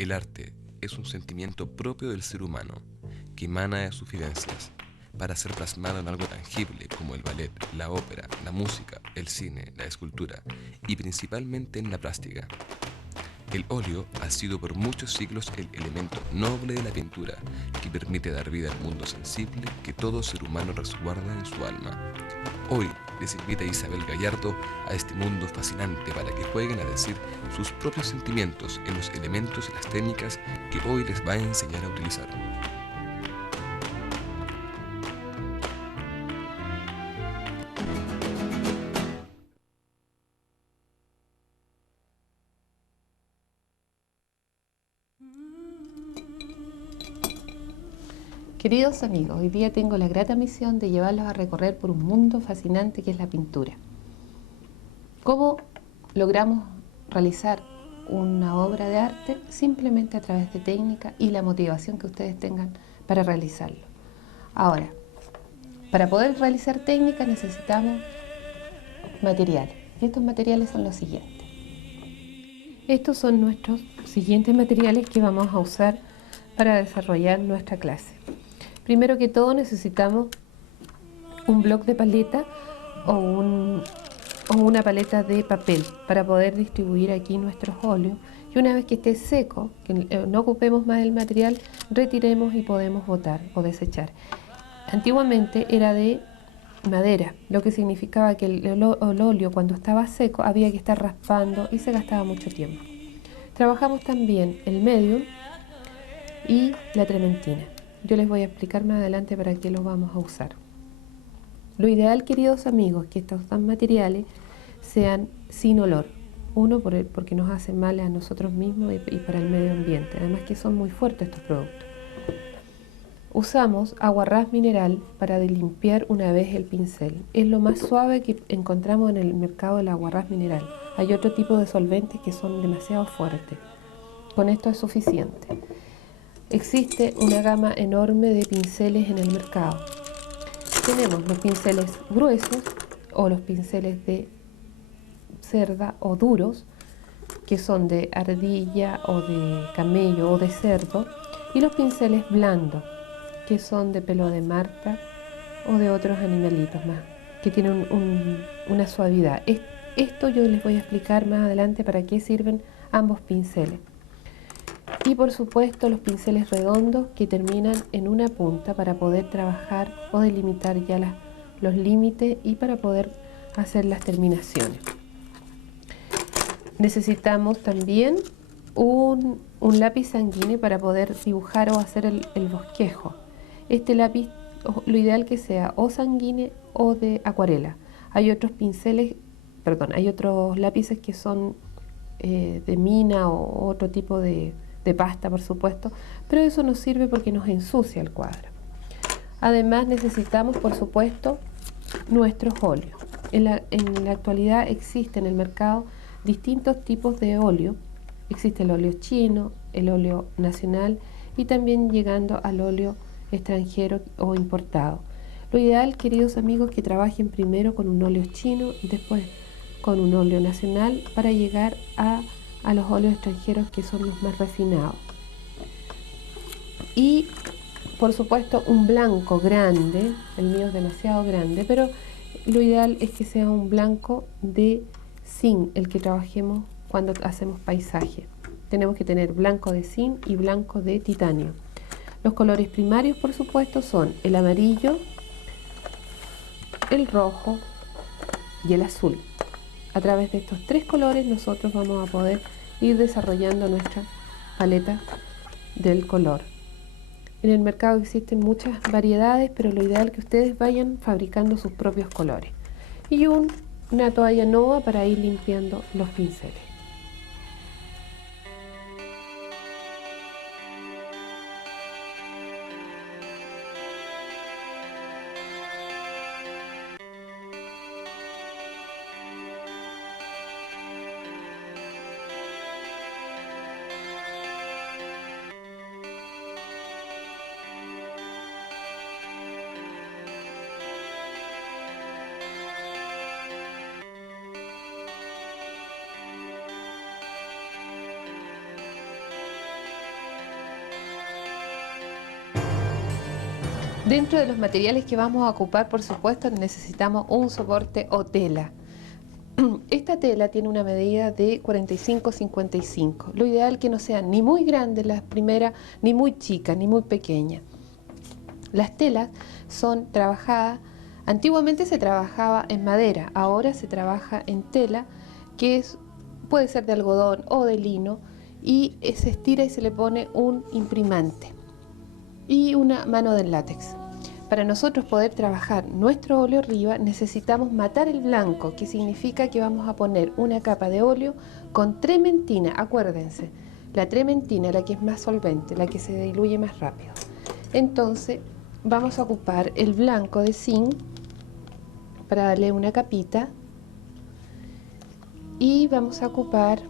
El arte es un sentimiento propio del ser humano, que emana de sus vivencias, para ser plasmado en algo tangible como el ballet, la ópera, la música, el cine, la escultura y principalmente en la plástica. El óleo ha sido por muchos siglos el elemento noble de la pintura que permite dar vida al mundo sensible que todo ser humano resguarda en su alma. Hoy les invita Isabel Gallardo a este mundo fascinante para que jueguen a decir sus propios sentimientos en los elementos y las técnicas que hoy les va a enseñar a utilizar. Queridos amigos, hoy día tengo la grata misión de llevarlos a recorrer por un mundo fascinante que es la pintura. ¿Cómo logramos realizar una obra de arte? Simplemente a través de técnica y la motivación que ustedes tengan para realizarlo. Ahora, para poder realizar técnica necesitamos materiales. Y estos materiales son los siguientes. Estos son nuestros siguientes materiales que vamos a usar para desarrollar nuestra clase. Primero que todo necesitamos un bloc de paleta o una paleta de papel para poder distribuir aquí nuestros óleos, y una vez que esté seco, que no ocupemos más el material, retiremos y podemos botar o desechar. Antiguamente era de madera, lo que significaba que el óleo cuando estaba seco había que estar raspando y se gastaba mucho tiempo. Trabajamos también el medium y la trementina. Yo les voy a explicar más adelante para qué los vamos a usar. Lo ideal, queridos amigos, que estos dos materiales sean sin olor. Uno, porque nos hacen mal a nosotros mismos y para el medio ambiente. Además que son muy fuertes estos productos. Usamos aguarrás mineral para limpiar una vez el pincel. Es lo más suave que encontramos en el mercado del aguarrás mineral. Hay otro tipo de solventes que son demasiado fuertes. Con esto es suficiente. Existe una gama enorme de pinceles en el mercado. Tenemos los pinceles gruesos o los pinceles de cerda o duros, que son de ardilla o de camello o de cerdo, y los pinceles blandos, que son de pelo de marta o de otros animalitos más, que tienen una suavidad. Esto yo les voy a explicar más adelante para qué sirven ambos pinceles. Y por supuesto los pinceles redondos que terminan en una punta para poder trabajar o delimitar ya los límites y para poder hacer las terminaciones. Necesitamos también un lápiz sanguíneo para poder dibujar o hacer el bosquejo. Este lápiz, lo ideal que sea o sanguíneo o de acuarela. Hay otros pinceles, hay otros lápices que son de mina o otro tipo de pasta, por supuesto, pero eso nos sirve porque nos ensucia el cuadro. Además necesitamos, por supuesto, nuestros óleos. En la actualidad existe en el mercado distintos tipos de óleo. Existe el óleo chino, el óleo nacional y también llegando al óleo extranjero o importado. Lo ideal, queridos amigos, que trabajen primero con un óleo chino y después con un óleo nacional para llegar a los óleos extranjeros, que son los más refinados. Y por supuesto un blanco grande, el mío es demasiado grande, pero lo ideal es que sea un blanco de zinc, el que trabajemos cuando hacemos paisaje. Tenemos que tener blanco de zinc y blanco de titanio. Los colores primarios, por supuesto, son el amarillo, el rojo y el azul. A través de estos tres colores nosotros vamos a poder ir desarrollando nuestra paleta del color. En el mercado existen muchas variedades, pero lo ideal es que ustedes vayan fabricando sus propios colores. Y una toalla nova para ir limpiando los pinceles. Dentro de los materiales que vamos a ocupar, por supuesto, necesitamos un soporte o tela. Esta tela tiene una medida de 45-55. Lo ideal es que no sean ni muy grandes las primeras, ni muy chicas, ni muy pequeñas. Las telas son trabajadas, antiguamente se trabajaba en madera, ahora se trabaja en tela, que puede ser de algodón o de lino, y se estira y se le pone un imprimante y una mano de látex. Para nosotros poder trabajar nuestro óleo arriba necesitamos matar el blanco, que significa que vamos a poner una capa de óleo con trementina. Acuérdense, la trementina, la que es más solvente, la que se diluye más rápido. Entonces vamos a ocupar el blanco de zinc para darle una capita, y vamos a ocupar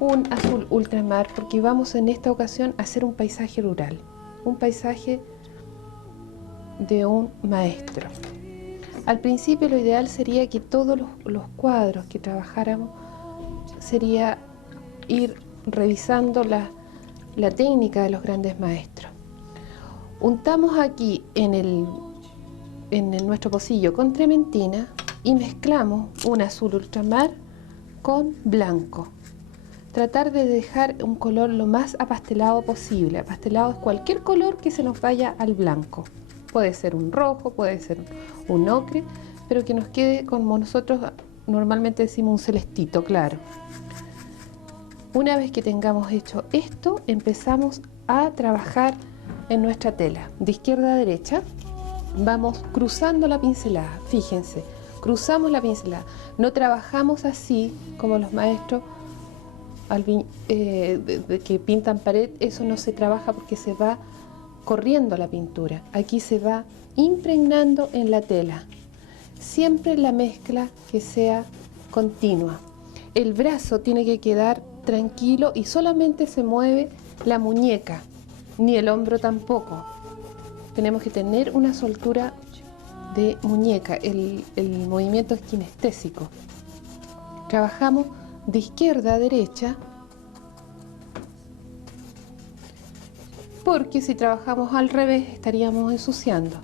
un azul ultramar porque vamos en esta ocasión a hacer un paisaje rural, un paisaje de un maestro. Al principio lo ideal sería que todos los cuadros que trabajáramos sería ir revisando la técnica de los grandes maestros. Untamos aquí en nuestro pocillo con trementina y mezclamos un azul ultramar con blanco. Tratar de dejar un color lo más apastelado posible. Apastelado es cualquier color que se nos vaya al blanco. Puede ser un rojo, puede ser un ocre, pero que nos quede como nosotros normalmente decimos un celestito claro. Una vez que tengamos hecho esto, empezamos a trabajar en nuestra tela. De izquierda a derecha vamos cruzando la pincelada. Fíjense, cruzamos la pincelada. No trabajamos así como los maestros que pintan pared. Eso no se trabaja porque se va corriendo la pintura. Aquí se va impregnando en la tela. Siempre la mezcla que sea continua. El brazo tiene que quedar tranquilo y solamente se mueve la muñeca, ni el hombro tampoco. Tenemos que tener una soltura de muñeca. El movimiento es kinestésico. Trabajamos de izquierda a derecha, porque si trabajamos al revés estaríamos ensuciando.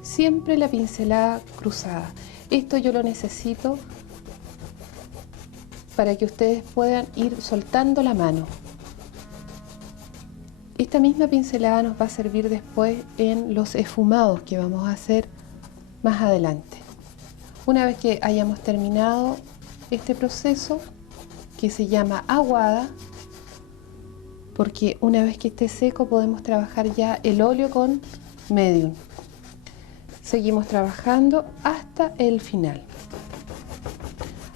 Siempre la pincelada cruzada. Esto yo lo necesito para que ustedes puedan ir soltando la mano. Esta misma pincelada nos va a servir después en los esfumados que vamos a hacer más adelante. Una vez que hayamos terminado este proceso, que se llama aguada, porque una vez que esté seco podemos trabajar ya el óleo con medium. Seguimos trabajando hasta el final.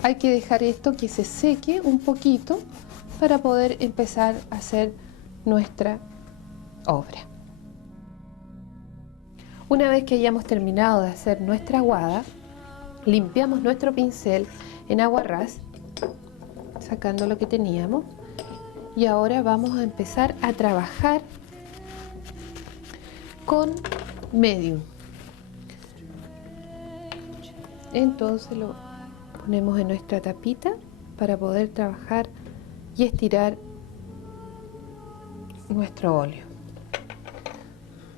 Hay que dejar esto que se seque un poquito para poder empezar a hacer nuestra obra. Una vez que hayamos terminado de hacer nuestra aguada, limpiamos nuestro pincel en agua ras, sacando lo que teníamos, y ahora vamos a empezar a trabajar con medium. Entonces lo ponemos en nuestra tapita para poder trabajar y estirar nuestro óleo.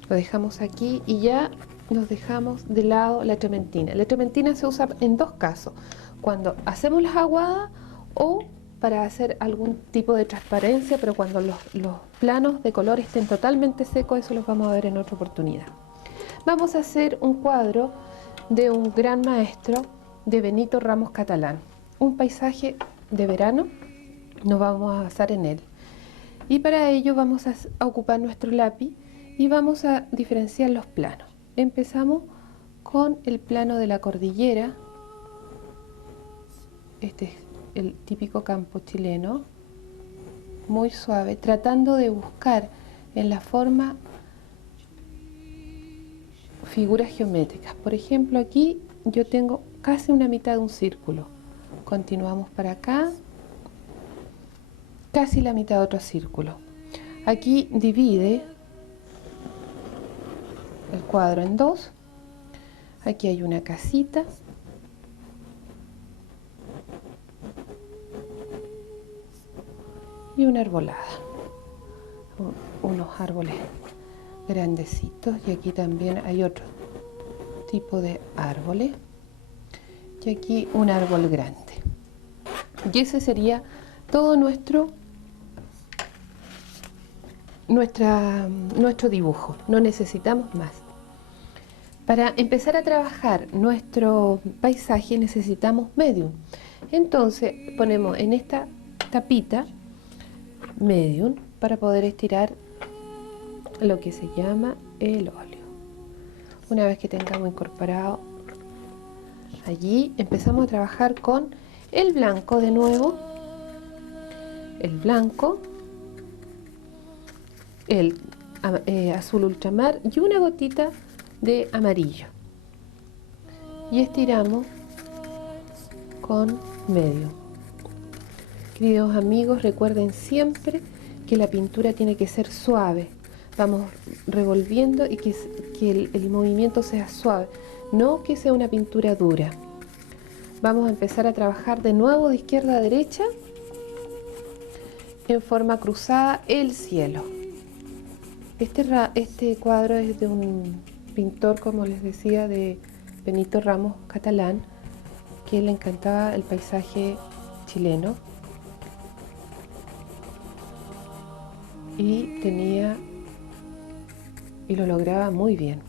Lo dejamos aquí y ya nos dejamos de lado la trementina. La trementina se usa en dos casos: cuando hacemos las aguadas o para hacer algún tipo de transparencia, pero cuando los planos de color estén totalmente secos, eso los vamos a ver en otra oportunidad. Vamos a hacer un cuadro de un gran maestro, de Benito Ramos Catalán, un paisaje de verano. Nos vamos a basar en él, y para ello vamos a ocupar nuestro lápiz y vamos a diferenciar los planos. Empezamos con el plano de la cordillera. Este es el típico campo chileno, muy suave, tratando de buscar en la forma figuras geométricas. Por ejemplo, aquí yo tengo casi una mitad de un círculo. Continuamos para acá, casi la mitad de otro círculo. Aquí divide el cuadro en dos. Aquí hay una casita. Y una arbolada. Unos árboles grandecitos, y aquí también hay otro tipo de árboles, y aquí un árbol grande. Y ese sería todo nuestro dibujo. No necesitamos más. Para empezar a trabajar nuestro paisaje necesitamos medium. Entonces ponemos en esta tapita medium para poder estirar lo que se llama el óleo. Una vez que tengamos incorporado allí, empezamos a trabajar con el blanco de nuevo, el blanco, el azul ultramar y una gotita de amarillo, y estiramos con medio. Queridos amigos, recuerden siempre que la pintura tiene que ser suave. Vamos revolviendo y que el movimiento sea suave, no que sea una pintura dura. Vamos a empezar a trabajar de nuevo de izquierda a derecha en forma cruzada el cielo. Este cuadro es de un pintor, como les decía, de Benito Ramos Catalán, que le encantaba el paisaje chileno y lo lograba muy bien.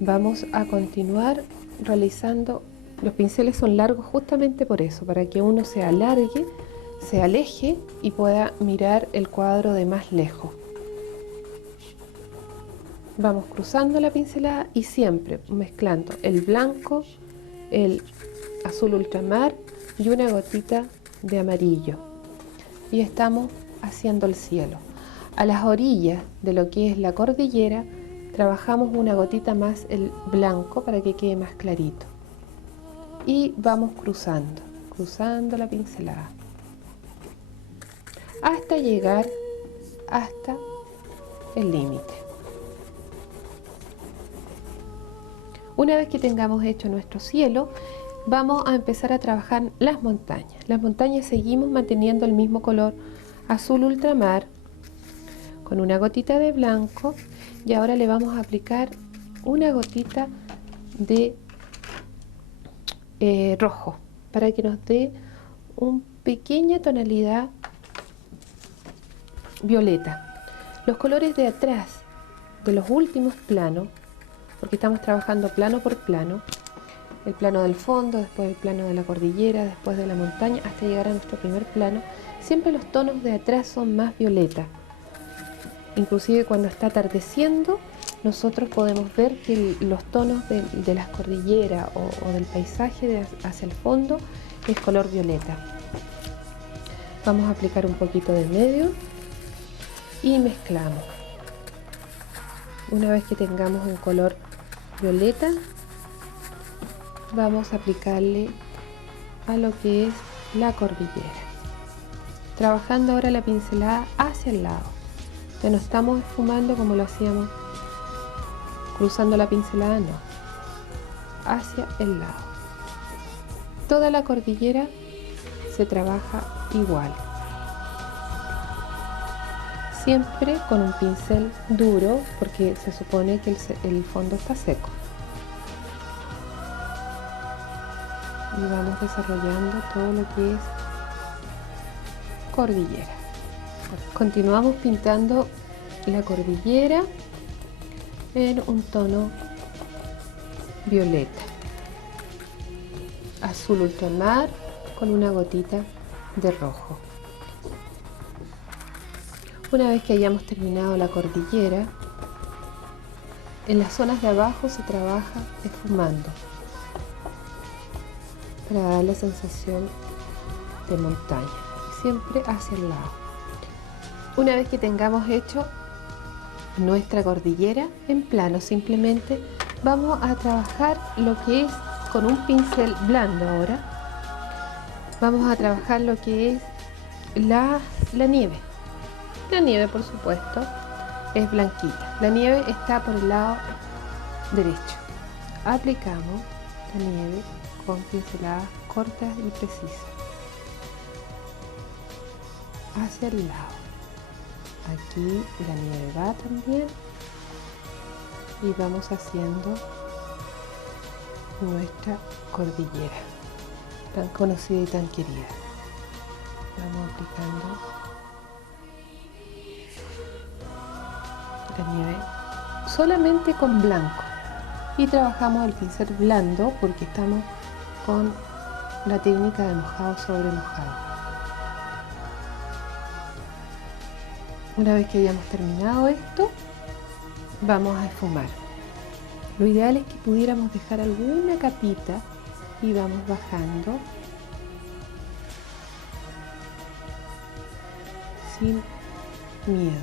Vamos a continuar realizando. Los pinceles son largos justamente por eso, para que uno se alargue, se aleje y pueda mirar el cuadro de más lejos. Vamos cruzando la pincelada y siempre mezclando el blanco, el azul ultramar y una gotita de amarillo. Y estamos haciendo el cielo. A las orillas de lo que es la cordillera trabajamos una gotita más el blanco para que quede más clarito. Y vamos cruzando la pincelada hasta llegar hasta el límite. Una vez que tengamos hecho nuestro cielo, vamos a empezar a trabajar las montañas. Las montañas seguimos manteniendo el mismo color azul ultramar con una gotita de blanco, y ahora le vamos a aplicar una gotita de rojo para que nos dé una pequeña tonalidad violeta. Los colores de atrás de los últimos planos, porque estamos trabajando plano por plano, el plano del fondo, después el plano de la cordillera, después de la montaña, hasta llegar a nuestro primer plano, siempre los tonos de atrás son más violeta. Inclusive cuando está atardeciendo, nosotros podemos ver que los tonos de las cordilleras o del paisaje hacia el fondo es color violeta. Vamos a aplicar un poquito de medio y mezclamos. Una vez que tengamos un color violeta, vamos a aplicarle a lo que es la cordillera, trabajando ahora la pincelada hacia el lado. Ya no estamos esfumando como lo hacíamos cruzando la pincelada, no, hacia el lado. Toda la cordillera se trabaja igual, siempre con un pincel duro, porque se supone que el fondo está seco. Y vamos desarrollando todo lo que es cordillera. Continuamos pintando la cordillera en un tono violeta, azul ultramar con una gotita de rojo. Una vez que hayamos terminado la cordillera, en las zonas de abajo se trabaja esfumando para dar la sensación de montaña, siempre hacia el lado. Una vez que tengamos hecho nuestra cordillera en plano, simplemente vamos a trabajar lo que es con un pincel blando. Ahora vamos a trabajar lo que es la nieve. La nieve, por supuesto, es blanquita. La nieve está por el lado derecho. Aplicamos la nieve con pinceladas cortas y precisas hacia el lado. Aquí la nieve va también y vamos haciendo nuestra cordillera tan conocida y tan querida. Vamos aplicando la nieve solamente con blanco y trabajamos el pincel blando porque estamos con la técnica de mojado sobre mojado. Una vez que hayamos terminado esto, vamos a esfumar. Lo ideal es que pudiéramos dejar alguna capita y vamos bajando sin miedo.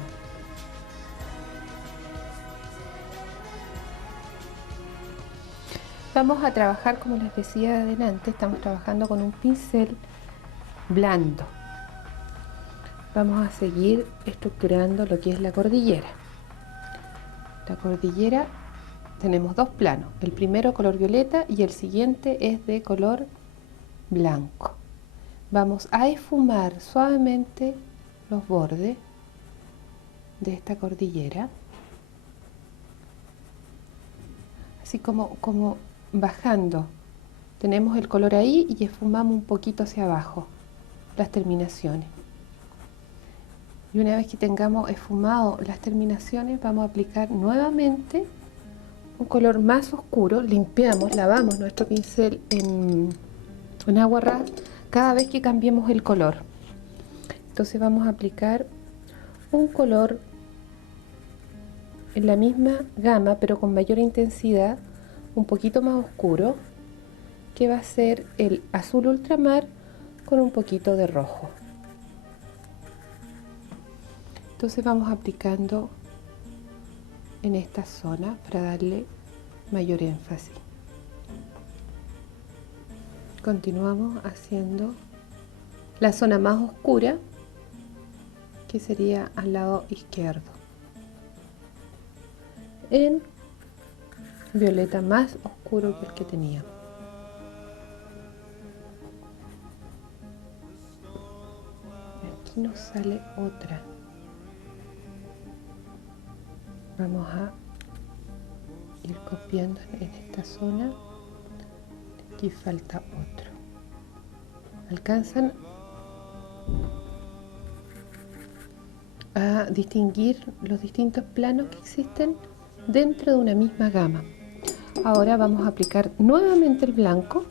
Vamos a trabajar, como les decía adelante, estamos trabajando con un pincel blando. Vamos a seguir estructurando lo que es la cordillera. La cordillera tenemos dos planos, el primero color violeta y el siguiente es de color blanco. Vamos a esfumar suavemente los bordes de esta cordillera, así como bajando. Tenemos el color ahí y esfumamos un poquito hacia abajo las terminaciones. Y una vez que tengamos esfumado las terminaciones, vamos a aplicar nuevamente un color más oscuro. Limpiamos, lavamos nuestro pincel en agua ras cada vez que cambiemos el color. Entonces vamos a aplicar un color en la misma gama, pero con mayor intensidad, un poquito más oscuro, que va a ser el azul ultramar con un poquito de rojo. Entonces vamos aplicando en esta zona para darle mayor énfasis. Continuamos haciendo la zona más oscura, que sería al lado izquierdo, en violeta más oscuro que el que teníamos. Aquí nos sale otra. Vamos a ir copiando en esta zona. Aquí falta otro. ¿Alcanzan a distinguir los distintos planos que existen dentro de una misma gama? Ahora vamos a aplicar nuevamente el blanco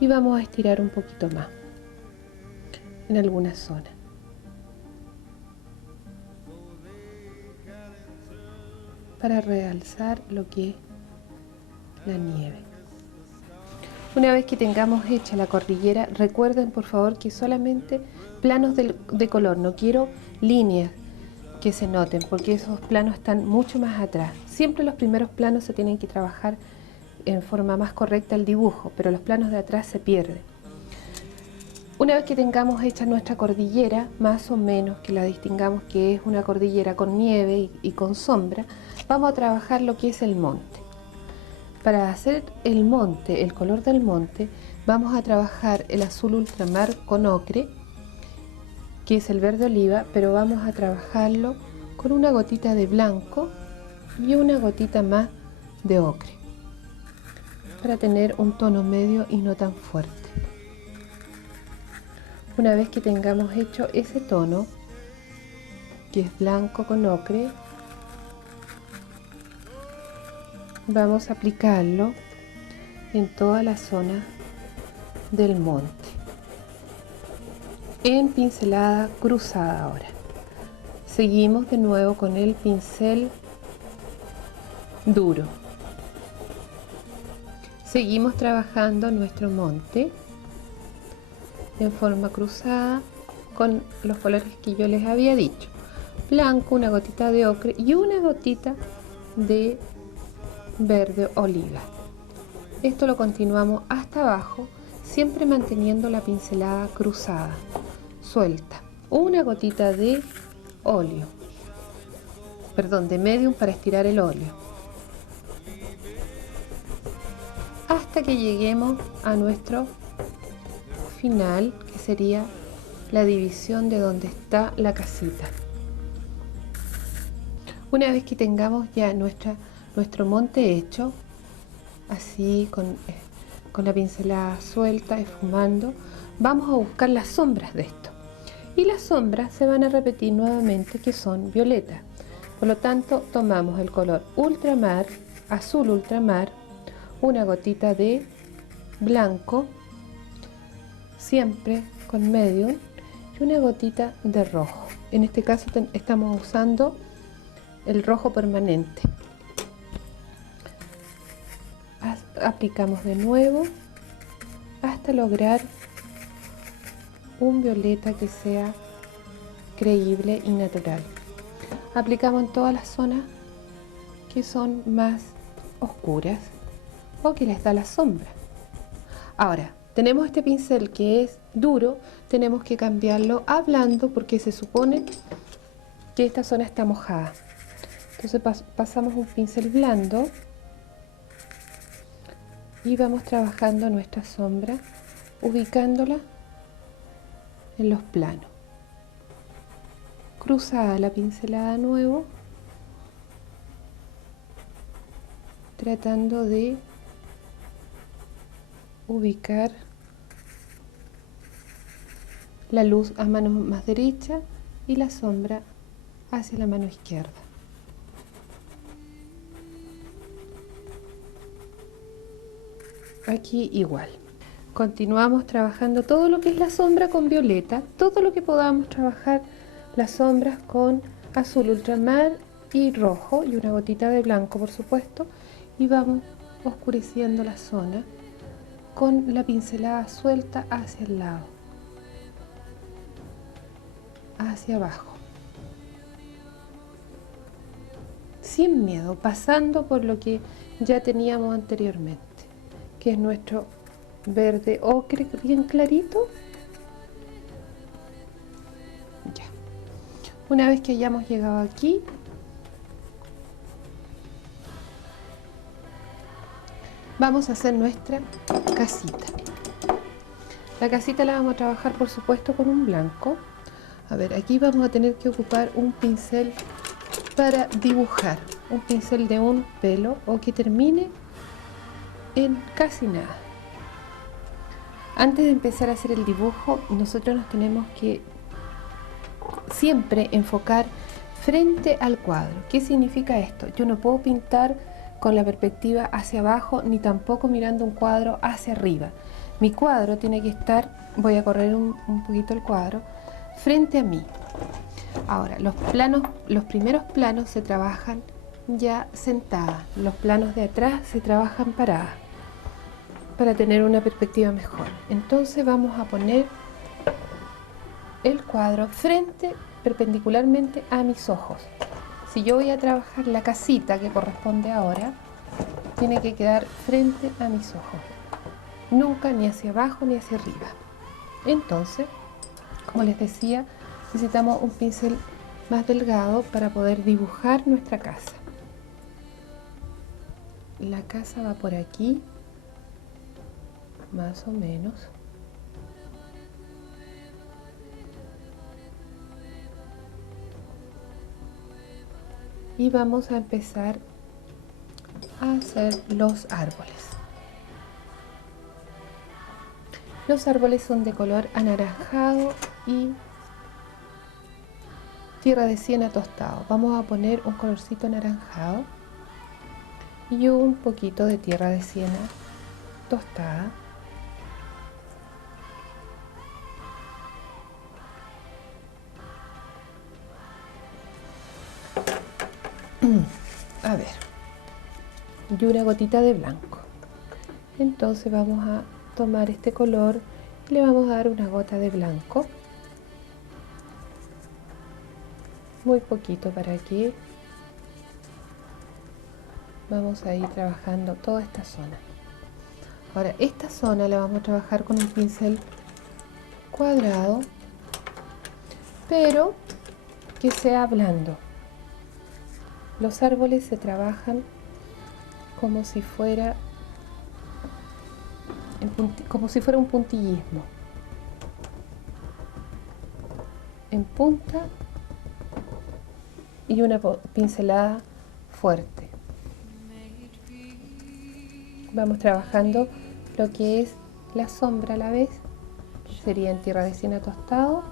y vamos a estirar un poquito más en alguna zona. Para realzar lo que es la nieve. Una vez que tengamos hecha la cordillera, recuerden por favor que solamente planos de color, no quiero líneas que se noten porque esos planos están mucho más atrás. Siempre los primeros planos se tienen que trabajar en forma más correcta el dibujo, pero los planos de atrás se pierden. Una vez que tengamos hecha nuestra cordillera, más o menos que la distingamos que es una cordillera con nieve y con sombra, vamos a trabajar lo que es el monte. Para hacer el monte, el color del monte, vamos a trabajar el azul ultramar con ocre, que es el verde oliva, pero vamos a trabajarlo con una gotita de blanco y una gotita más de ocre, para tener un tono medio y no tan fuerte. Una vez que tengamos hecho ese tono, que es blanco con ocre, vamos a aplicarlo en toda la zona del monte, en pincelada cruzada. Ahora seguimos de nuevo con el pincel duro, seguimos trabajando nuestro monte en forma cruzada con los colores que yo les había dicho: blanco, una gotita de ocre y una gotita de verde oliva. Esto lo continuamos hasta abajo, siempre manteniendo la pincelada cruzada, suelta. Una gotita de óleo, perdón, de medium para estirar el óleo, hasta que lleguemos a nuestro final, que sería la división de donde está la casita. Una vez que tengamos ya nuestra nuestro monte hecho, así con la pincelada suelta, esfumando, vamos a buscar las sombras de esto. Y las sombras se van a repetir nuevamente, que son violetas. Por lo tanto, tomamos el color ultramar, azul ultramar, una gotita de blanco, siempre con medium, y una gotita de rojo. En este caso estamos usando el rojo permanente. Aplicamos de nuevo hasta lograr un violeta que sea creíble y natural. Aplicamos en todas las zonas que son más oscuras o que les da la sombra. Ahora, tenemos este pincel que es duro, tenemos que cambiarlo a blando porque se supone que esta zona está mojada. Entonces pasamos un pincel blando y vamos trabajando nuestra sombra, ubicándola en los planos. Cruzada la pincelada de nuevo, tratando de ubicar la luz a mano más derecha y la sombra hacia la mano izquierda. Aquí igual. Continuamos trabajando todo lo que es la sombra con violeta, todo lo que podamos trabajar las sombras con azul ultramar y rojo y una gotita de blanco, por supuesto, y vamos oscureciendo la zona con la pincelada suelta hacia el lado, hacia abajo, sin miedo, pasando por lo que ya teníamos anteriormente, que es nuestro verde ocre bien clarito. Ya. Una vez que hayamos llegado aquí, vamos a hacer nuestra casita. La casita la vamos a trabajar, por supuesto, con un blanco. A ver, aquí vamos a tener que ocupar un pincel para dibujar, un pincel de un pelo o que termine en casi nada. Antes de empezar a hacer el dibujo, nosotros nos tenemos que siempre enfocar frente al cuadro. ¿Qué significa esto? Yo no puedo pintar con la perspectiva hacia abajo ni tampoco mirando un cuadro hacia arriba. Mi cuadro tiene que estar, voy a correr un poquito el cuadro, frente a mí. Ahora, los primeros planos se trabajan ya sentada, los planos de atrás se trabajan paradas para tener una perspectiva mejor. Entonces vamos a poner el cuadro perpendicularmente a mis ojos. Si yo voy a trabajar la casita que corresponde ahora, tiene que quedar frente a mis ojos, nunca ni hacia abajo ni hacia arriba. Entonces, como les decía, necesitamos un pincel más delgado para poder dibujar nuestra casa. La casa va por aquí, más o menos. Y vamos a empezar a hacer los árboles. Los árboles son de color anaranjado y tierra de siena tostado. Vamos a poner un colorcito anaranjado y un poquito de tierra de siena tostada. A ver, y una gotita de blanco. Entonces vamos a tomar este color y le vamos a dar una gota de blanco, muy poquito, para que vamos a ir trabajando toda esta zona. Ahora esta zona la vamos a trabajar con un pincel cuadrado, pero que sea blando. Los árboles se trabajan como si fuera un puntillismo, en punta y una pincelada fuerte. vamos trabajando lo que es la sombra a la vez. Sería en tierra de siena tostado.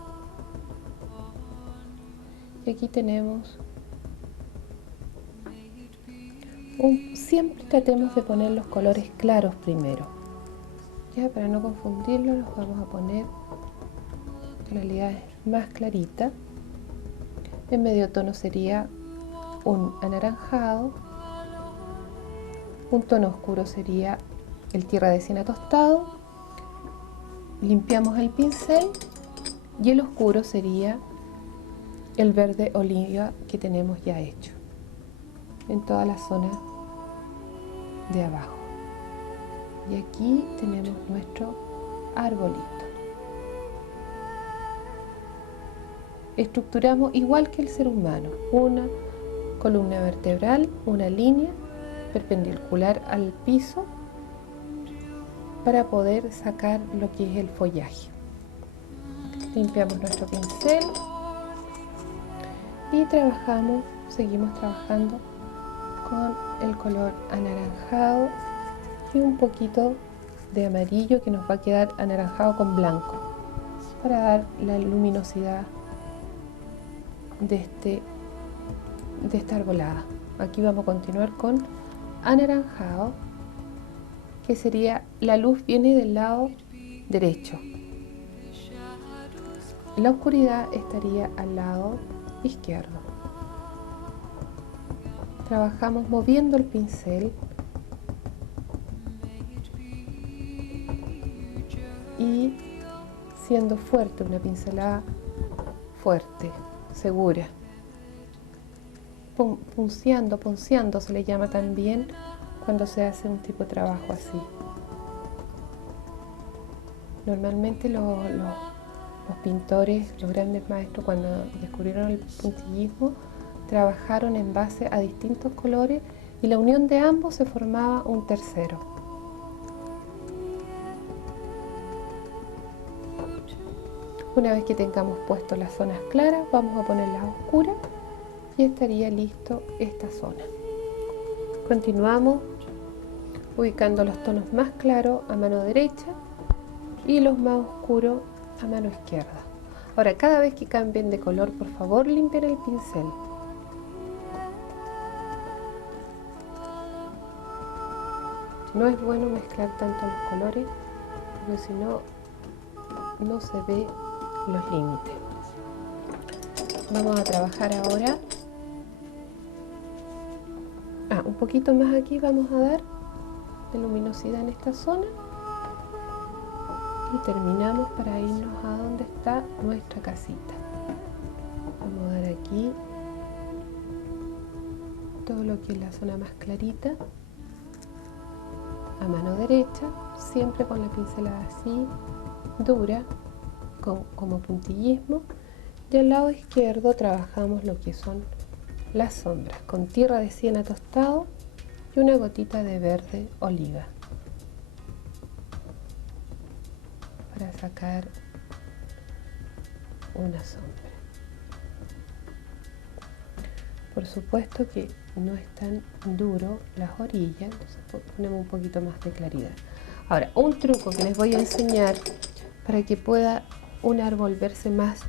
Y aquí tenemos siempre tratemos de poner los colores claros primero. Ya, para no confundirlo, los vamos a poner tonalidades más claritas. En medio tono sería un anaranjado. Un tono oscuro sería el tierra de siena tostado. Limpiamos el pincel y el oscuro sería el verde oliva que tenemos ya hecho en toda la zona de abajo. Y aquí tenemos nuestro arbolito. Estructuramos igual que el ser humano, una columna vertebral, una línea perpendicular al piso para poder sacar lo que es el follaje. Limpiamos nuestro pincel y seguimos trabajando con el color anaranjado y un poquito de amarillo que nos va a quedar anaranjado con blanco para dar la luminosidad de esta arbolada. Aquí vamos a continuar con anaranjado, que sería la luz viene del lado derecho. La oscuridad estaría al lado izquierdo. Trabajamos moviendo el pincel y siendo fuerte, una pincelada fuerte, segura. Punceando se le llama también cuando se hace un tipo de trabajo así. Normalmente los pintores, los grandes maestros, cuando descubrieron el puntillismo, trabajaron en base a distintos colores y la unión de ambos se formaba un tercero. Una vez que tengamos puesto las zonas claras, vamos a poner las oscuras y estaría listo esta zona. Continuamos ubicando los tonos más claros a mano derecha y los más oscuros a mano izquierda. Ahora, cada vez que cambien de color, por favor, limpien el pincel. No es bueno mezclar tanto los colores, porque si no, no se ve los límites. Vamos a trabajar ahora. Un poquito más aquí vamos a dar de luminosidad en esta zona. Y terminamos para irnos a donde está nuestra casita. Vamos a dar aquí todo lo que es la zona más clarita a mano derecha, siempre con la pincelada así, dura, como puntillismo, y al lado izquierdo trabajamos lo que son las sombras, con tierra de siena tostado y una gotita de verde oliva, para sacar una sombra. Por supuesto que no es tan duro las orillas, entonces ponemos un poquito más de claridad. Ahora, un truco que les voy a enseñar para que pueda un árbol verse más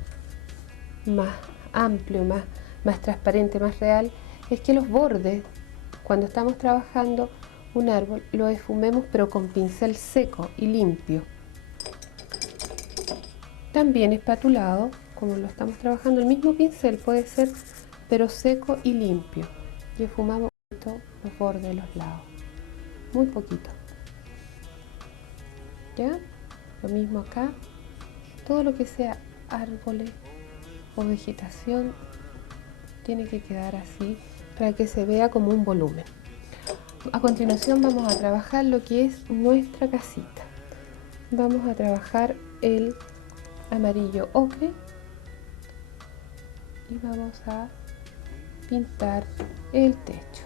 amplio, más transparente, más real, es que los bordes, cuando estamos trabajando un árbol, lo esfumemos pero con pincel seco y limpio. También espatulado, como lo estamos trabajando, el mismo pincel puede ser, pero seco y limpio. Y esfumamos un poquito los bordes de los lados, muy poquito. ¿Ya? Lo mismo acá. Todo lo que sea árboles o vegetación tiene que quedar así para que se vea como un volumen. A continuación vamos a trabajar lo que es nuestra casita. Vamos a trabajar el amarillo ocre y vamos a pintar el techo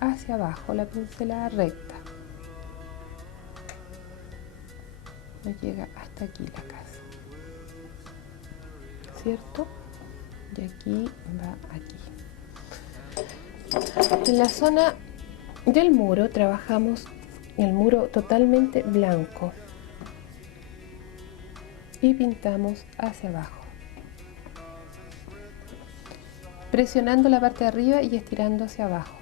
hacia abajo, la pincelada recta. Nos llega hasta aquí la casa, ¿cierto? De aquí va aquí. En la zona Del muro trabajamos el muro totalmente blanco y pintamos hacia abajo, presionando la parte de arriba y estirando hacia abajo.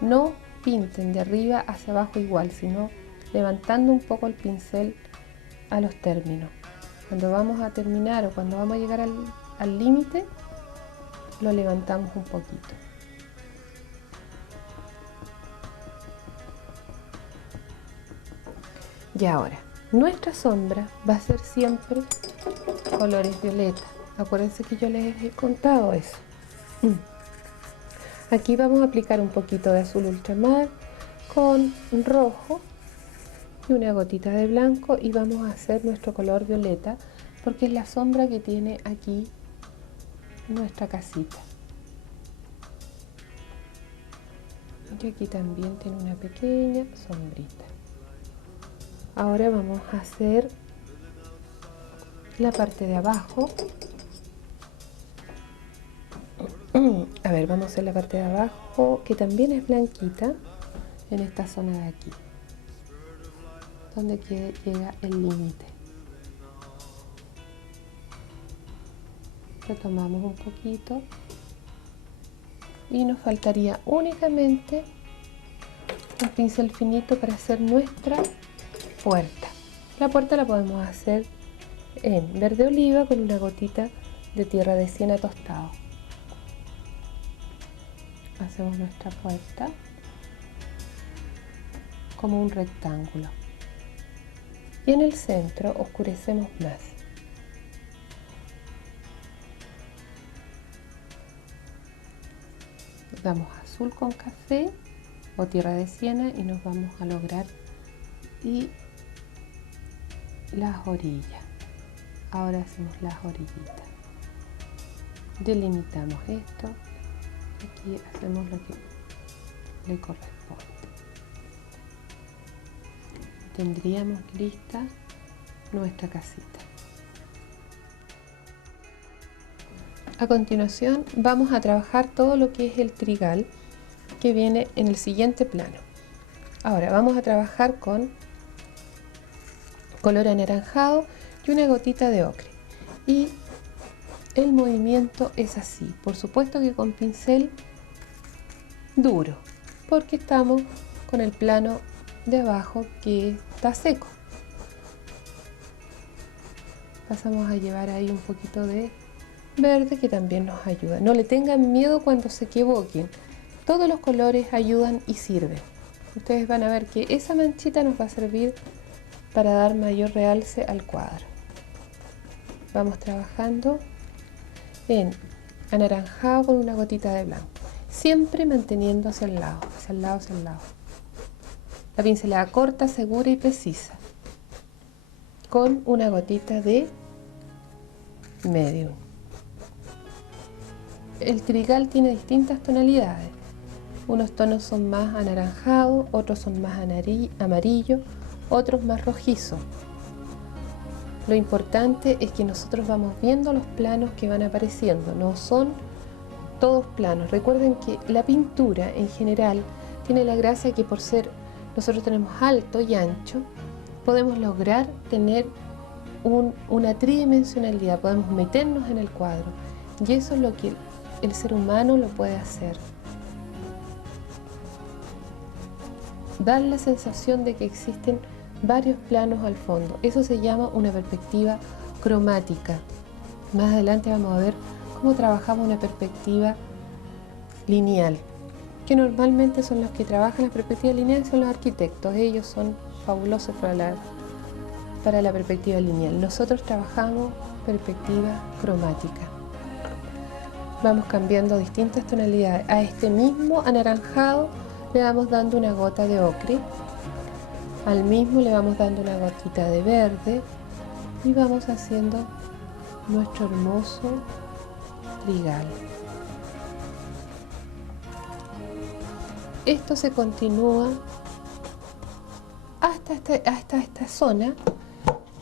No pinten de arriba hacia abajo igual, sino levantando un poco el pincel a los términos. Cuando vamos a terminar o cuando vamos a llegar al límite, lo levantamos un poquito. Y ahora, nuestra sombra va a ser siempre colores violeta. Acuérdense que yo les he contado eso. Aquí vamos a aplicar un poquito de azul ultramar con rojo y una gotita de blanco y vamos a hacer nuestro color violeta porque es la sombra que tiene aquí nuestra casita. Y aquí también tiene una pequeña sombrita. Ahora vamos a hacer la parte de abajo. A ver, vamos a hacer la parte de abajo que también es blanquita en esta zona de aquí, donde llega el límite. Retomamos un poquito y nos faltaría únicamente un pincel finito para hacer nuestra puerta. La puerta la podemos hacer en verde oliva con una gotita de tierra de siena tostado. Hacemos nuestra puerta como un rectángulo y en el centro oscurecemos más. Damos azul con café o tierra de siena y nos vamos a lograr y las orillas. Ahora hacemos las orillitas, delimitamos esto, aquí hacemos lo que le corresponde. Tendríamos lista nuestra casita. A continuación vamos a trabajar todo lo que es el trigal que viene en el siguiente plano. Ahora vamos a trabajar con color anaranjado y una gotita de ocre. Y el movimiento es así, por supuesto que con pincel duro, porque estamos con el plano de abajo que está seco. Pasamos a llevar ahí un poquito de verde que también nos ayuda. No le tengan miedo cuando se equivoquen. Todos los colores ayudan y sirven. Ustedes van a ver que esa manchita nos va a servir para dar mayor realce al cuadro. Vamos trabajando en anaranjado con una gotita de blanco, siempre manteniendo hacia el lado, hacia el lado, hacia el lado. La pincelada corta, segura y precisa, con una gotita de medium. El trigal tiene distintas tonalidades. Unos tonos son más anaranjados, otros son más amarillo, otros más rojizos. Lo importante es que nosotros vamos viendo los planos que van apareciendo, no son todos planos. Recuerden que la pintura en general tiene la gracia que por ser nosotros tenemos alto y ancho, podemos lograr tener una tridimensionalidad, podemos meternos en el cuadro y eso es lo que el ser humano lo puede hacer. Dar la sensación de que existen varios planos al fondo. Eso se llama una perspectiva cromática. Más adelante vamos a ver cómo trabajamos una perspectiva lineal, que normalmente son los que trabajan la perspectiva lineal, son los arquitectos. Ellos son fabulosos para la perspectiva lineal. Nosotros trabajamos perspectiva cromática. Vamos cambiando distintas tonalidades. A este mismo anaranjado le vamos dando una gota de ocre, al mismo le vamos dando una gotita de verde y vamos haciendo nuestro hermoso trigal. Esto se continúa hasta esta zona,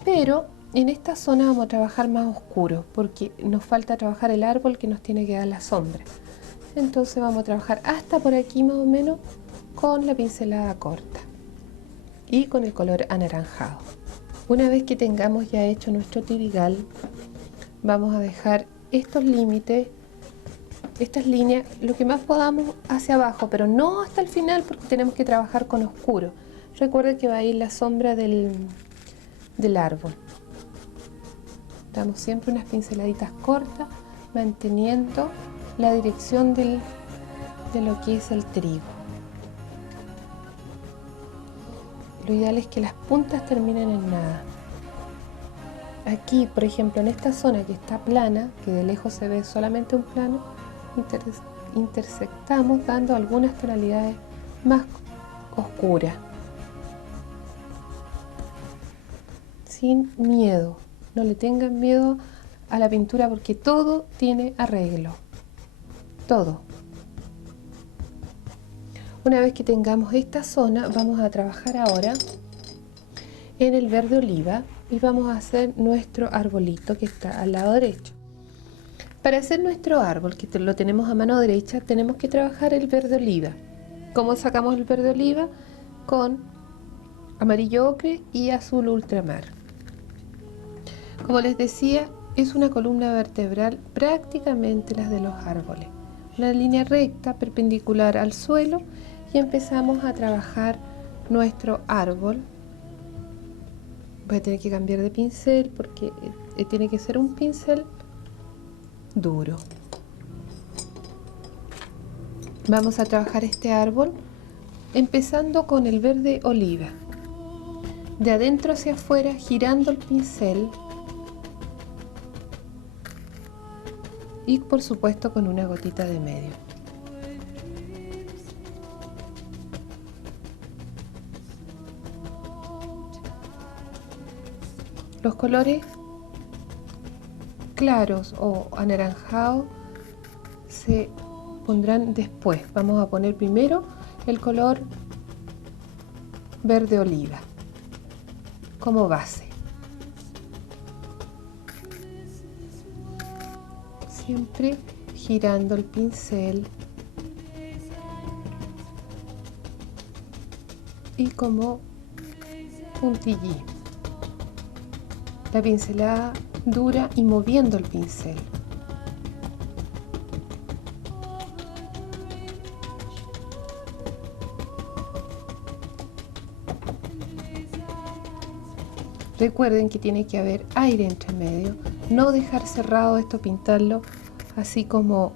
pero en esta zona vamos a trabajar más oscuro porque nos falta trabajar el árbol que nos tiene que dar la sombra. Entonces vamos a trabajar hasta por aquí más o menos con la pincelada corta y con el color anaranjado. Una vez que tengamos ya hecho nuestro tirigal, vamos a dejar estos límites, estas líneas, lo que más podamos hacia abajo, pero no hasta el final porque tenemos que trabajar con oscuro. Recuerden que va a ir la sombra del árbol. Damos siempre unas pinceladitas cortas, manteniendo la dirección de lo que es el trigo. Lo ideal es que las puntas terminen en nada. Aquí, por ejemplo, en esta zona que está plana, que de lejos se ve solamente un plano, intersectamos dando algunas tonalidades más oscuras. Sin miedo, no le tengan miedo a la pintura porque todo tiene arreglo, todo. Una vez que tengamos esta zona, vamos a trabajar ahora en el verde oliva y vamos a hacer nuestro arbolito que está al lado derecho. Para hacer nuestro árbol, que lo tenemos a mano derecha, tenemos que trabajar el verde oliva. ¿Cómo sacamos el verde oliva? Con amarillo ocre y azul ultramar. Como les decía, es una columna vertebral prácticamente las de los árboles. Una línea recta perpendicular al suelo y empezamos a trabajar nuestro árbol. Voy a tener que cambiar de pincel porque tiene que ser un pincel duro. Vamos a trabajar este árbol empezando con el verde oliva. De adentro hacia afuera, girando el pincel y por supuesto con una gotita de medio. Los colores claros o anaranjados se pondrán después. Vamos a poner primero el color verde oliva como base. Siempre girando el pincel y como puntillí. La pincelada dura y moviendo el pincel. Recuerden que tiene que haber aire entre medio, no dejar cerrado esto, pintarlo así como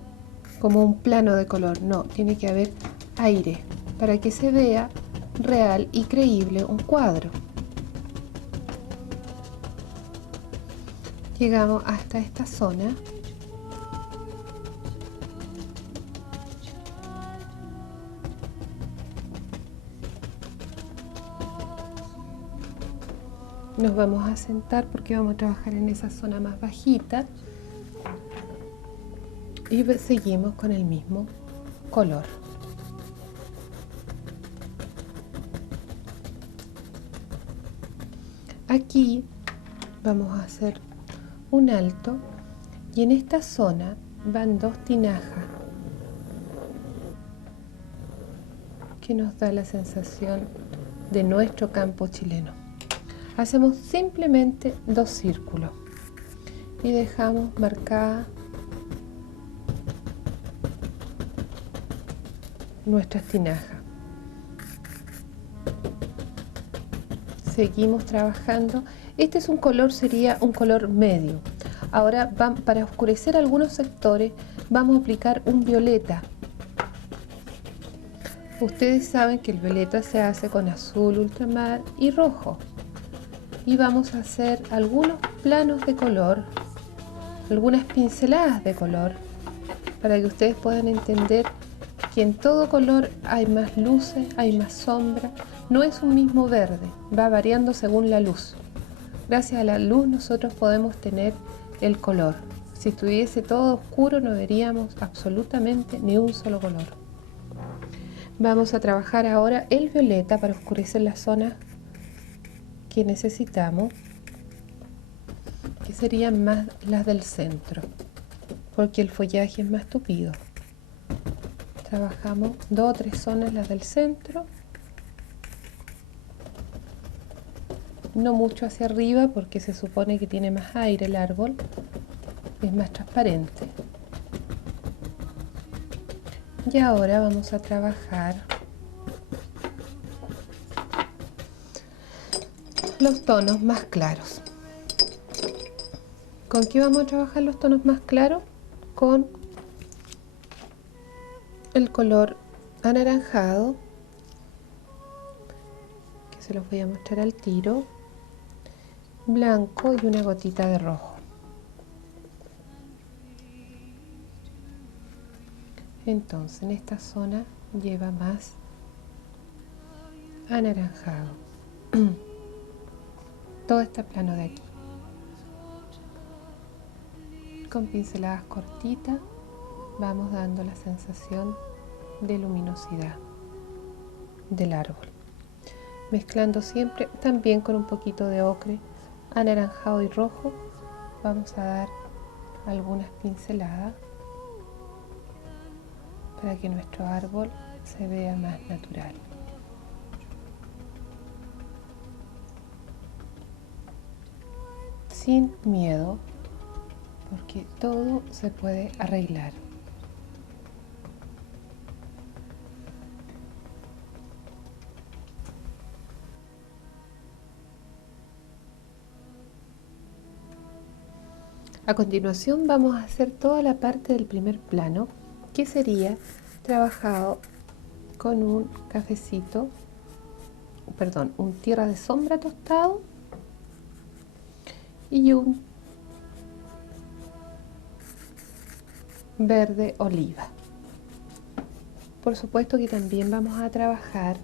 un plano de color, no, tiene que haber aire para que se vea real y creíble un cuadro. Llegamos hasta esta zona. Nos vamos a sentar porque vamos a trabajar en esa zona más bajita. Y seguimos con el mismo color. Aquí vamos a hacer un alto y en esta zona van dos tinajas que nos da la sensación de nuestro campo chileno. Hacemos simplemente dos círculos y dejamos marcada nuestras tinajas. Seguimos trabajando. Este es un color, sería un color medio. Ahora para oscurecer algunos sectores vamos a aplicar un violeta. Ustedes saben que el violeta se hace con azul ultramar y rojo. Y vamos a hacer algunos planos de color, algunas pinceladas de color, para que ustedes puedan entender que en todo color hay más luces, hay más sombra. No es un mismo verde, va variando según la luz. Gracias a la luz nosotros podemos tener el color. Si estuviese todo oscuro no veríamos absolutamente ni un solo color. Vamos a trabajar ahora el violeta para oscurecer las zonas que necesitamos, que serían más las del centro, porque el follaje es más tupido. trabajamos 2 o 3 zonas, las del centro, no mucho hacia arriba porque se supone que tiene más aire el árbol, es más transparente. Y ahora vamos a trabajar los tonos más claros. ¿Con qué vamos a trabajar los tonos más claros? Con el color anaranjado, que se los voy a mostrar al tiro, blanco y una gotita de rojo. Entonces en esta zona lleva más anaranjado. Todo este plano de aquí. Con pinceladas cortitas vamos dando la sensación de luminosidad del árbol. Mezclando siempre también con un poquito de ocre, anaranjado y rojo, vamos a dar algunas pinceladas para que nuestro árbol se vea más natural. Sin miedo, porque todo se puede arreglar. A continuación vamos a hacer toda la parte del primer plano, que sería trabajado con un cafecito, un tierra de sombra tostado y un verde oliva. Por supuesto que también vamos a trabajar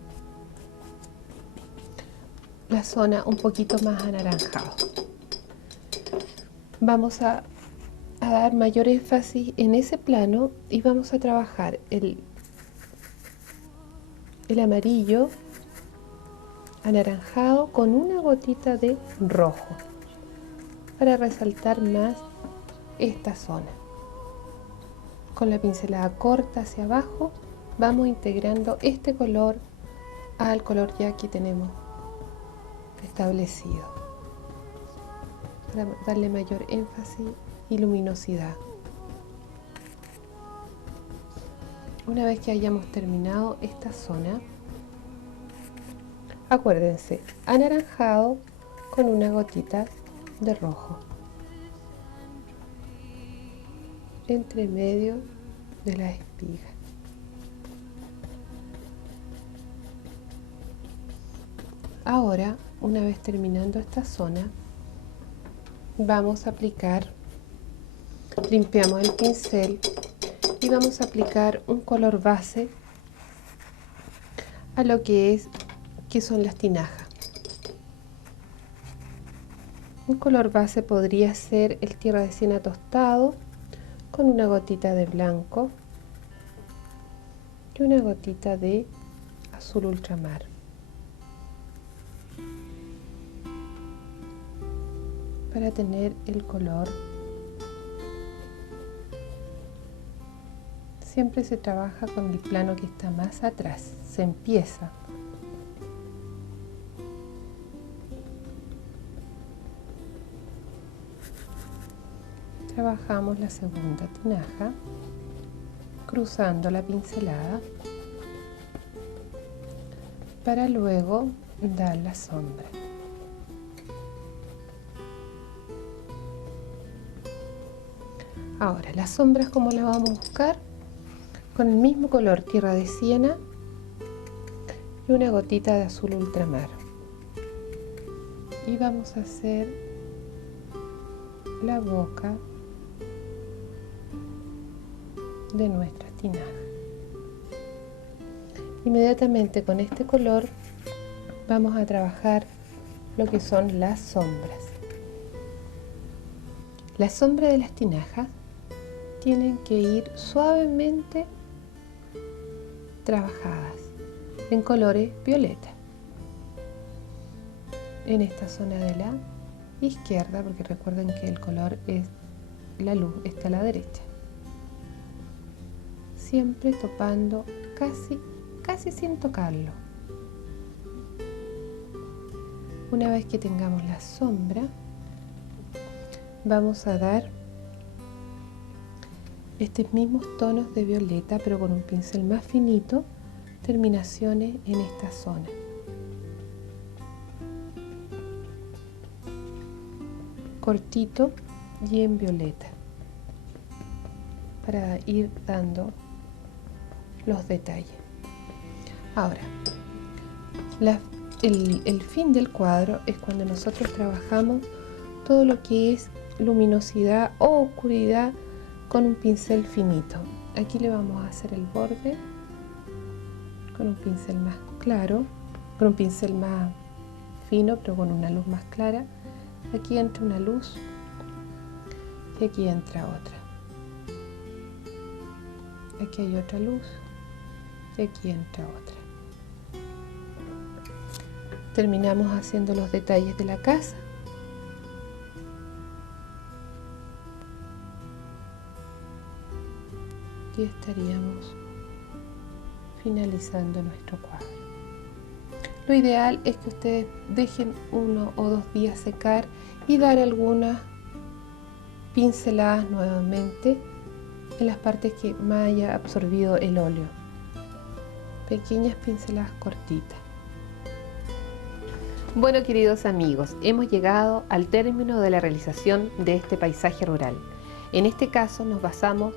la zona un poquito más anaranjado. Vamos a dar mayor énfasis en ese plano y vamos a trabajar el amarillo anaranjado con una gotita de rojo para resaltar más esta zona. Con la pincelada corta hacia abajo vamos integrando este color al color ya que tenemos establecido para darle mayor énfasis y luminosidad. Una vez que hayamos terminado esta zona, acuérdense, anaranjado con una gotita de rojo entre medio de la espiga. Ahora, una vez terminando esta zona, vamos a aplicar, limpiamos el pincel y vamos a aplicar un color base a lo que son las tinajas. Un color base podría ser el tierra de siena tostado con una gotita de blanco y una gotita de azul ultramar. Para tener el color, siempre se trabaja con el plano que está más atrás, se empieza. Trabajamos la segunda tinaja, cruzando la pincelada, para luego dar la sombra. Ahora, las sombras, ¿cómo las vamos a buscar? Con el mismo color tierra de siena y una gotita de azul ultramar. Y vamos a hacer la boca de nuestra tinaja. Inmediatamente con este color vamos a trabajar lo que son las sombras. Las sombras de las tinajas tienen que ir suavemente trabajadas en colores violeta. En esta zona de la izquierda, porque recuerden que el color es la luz, está a la derecha. siempre topando casi sin tocarlo. Una vez que tengamos la sombra, vamos a dar estos mismos tonos de violeta, pero con un pincel más finito, terminaciones en esta zona. Cortito y en violeta, para ir dando los detalles. Ahora, el fin del cuadro es cuando nosotros trabajamos todo lo que es luminosidad o oscuridad con un pincel finito. Aquí le vamos a hacer el borde con un pincel más claro, con un pincel más fino, pero con una luz más clara. Aquí entra una luz y aquí entra otra. Aquí hay otra luz y aquí entra otra. Terminamos haciendo los detalles de la casa. Y estaríamos finalizando nuestro cuadro. Lo ideal es que ustedes dejen 1 o 2 días secar y dar algunas pinceladas nuevamente en las partes que más haya absorbido el óleo. Pequeñas pinceladas cortitas. Bueno, queridos amigos, hemos llegado al término de la realización de este paisaje rural. En este caso nos basamos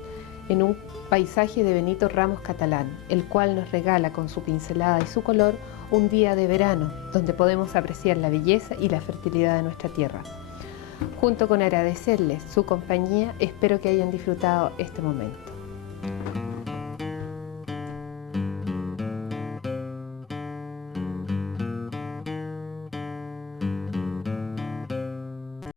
en un paisaje de Benito Ramos Catalán, el cual nos regala con su pincelada y su color un día de verano, donde podemos apreciar la belleza y la fertilidad de nuestra tierra. Junto con agradecerles su compañía, espero que hayan disfrutado este momento.